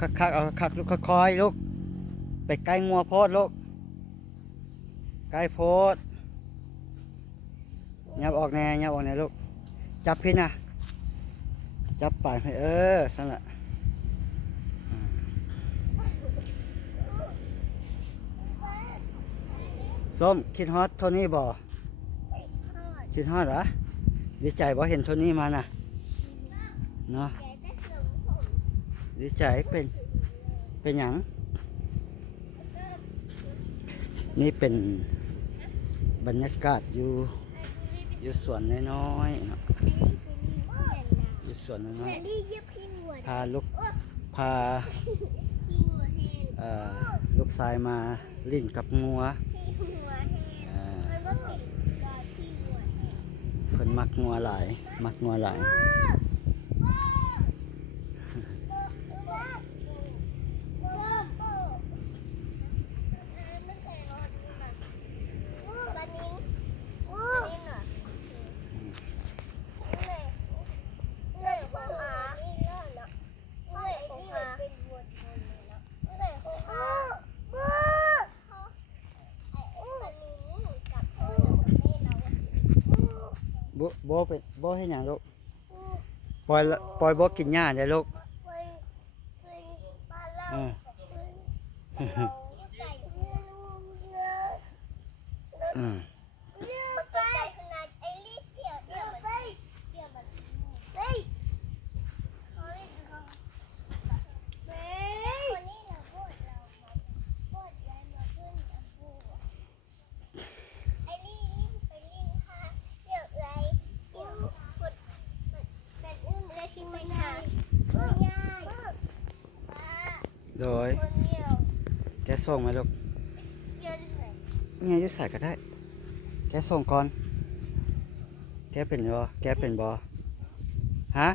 คักๆเอาคักๆลูกค่อยๆลูกไปใกล้งัวโพดลูกใกล้โพดยับออกแน่ยับออกแน่ลูกจับพี่นะจับปากให้สั่นละส้มคิดฮอตโทนี่บ่คิดฮอตเหรอดีใจบ่เห็นโทนี่มาน่ะเนาะดีใจเป็นหยังนี่เป็นบรรยากาศอยู่สวนน้อยๆเนาะอยู่สวนน้อยๆพาลูกชายมาลิ่นกับงัวเพิ่นมักงัวหลายโบให้หยังลูกปล่อยโบกินหญ้าเดี๋ยวลูกอืมโดยแกส่งไหมลูกเนี่ยยุใส่ก็ได้แกส่งก่อนแกเป็นบ่ฮะ